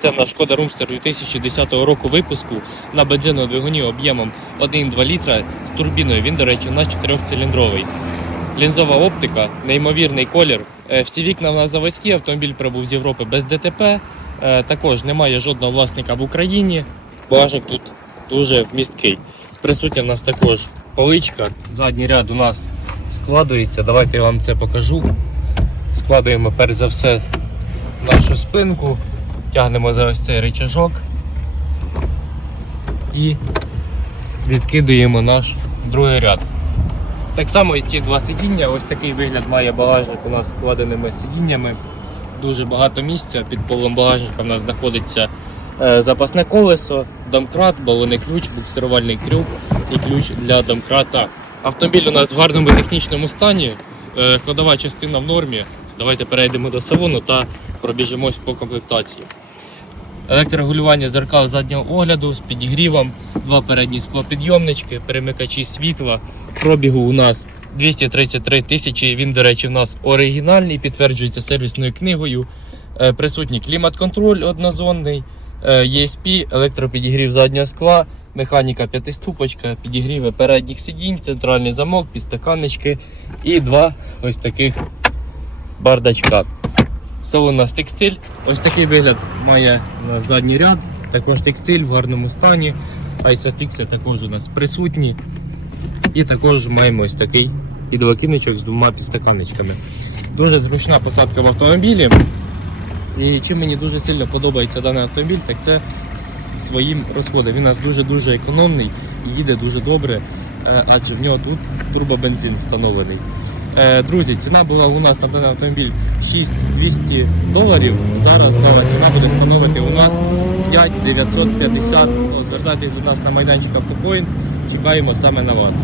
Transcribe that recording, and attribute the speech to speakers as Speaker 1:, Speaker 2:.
Speaker 1: Це на Шкода Румстер 2010 року випуску на бензиновому двигуні об'ємом 1,2 літра з турбіною. Він, до речі, у нас 4-циліндровий. Лінзова оптика, неймовірний колір. Е, Всі вікна в нас заводські, автомобіль прибув з Європи без ДТП. Е, Також немає жодного власника в Україні. Багажник тут дуже вмісткий. Присутня в нас також поличка. Задній ряд у нас складується. Давайте я вам це покажу. Складуємо перш за все нашу спинку. Тягнемо за ось цей рычажок і відкидуємо наш другий ряд. Так само і ці два сидіння, ось такий вигляд має багажник у нас складеними сидіннями. Дуже багато місця. Під полом багажника у нас знаходиться е, запасне колесо, домкрат, балонний ключ, буксирувальний крюк і ключ для домкрата. Автомобіль у нас в гарному технічному стані, е, ходова частина в нормі. Давайте перейдемо до салону та пробіжимось по комплектації. Електрорегулювання зеркал заднього огляду з підігрівом, два передні склопідйомнички, перемикачі світла. Пробігу у нас 233 тисячі. Він, до речі, у нас оригінальний, підтверджується сервісною книгою. Е, Присутній клімат-контроль однозонний, е, ESP, електропідігрів заднього скла, механіка п'ятиступочка, підігріви передніх сидінь, центральний замок, підстаканнички і два ось таких бардачка. Салон у нас текстиль. Ось такий вигляд має у нас задній ряд, також текстиль в гарному стані. Айсофікси також у нас присутні. І також маємо ось такий підлокінничок з двома підстаканничками. Дуже зручна посадка в автомобілі. І чим мені дуже сильно подобається даний автомобіль, так це своїм розходом. Він у нас дуже-дуже економний і їде дуже добре, е, адже в нього тут турбобензин встановлений. Е, Друзі, ціна була у нас на даний автомобіль 6200 доларів. Зараз ціна буде становити у нас 5950. Ну, Звертайтесь до нас на майданчик Автопоінт. Чекаємо саме на вас.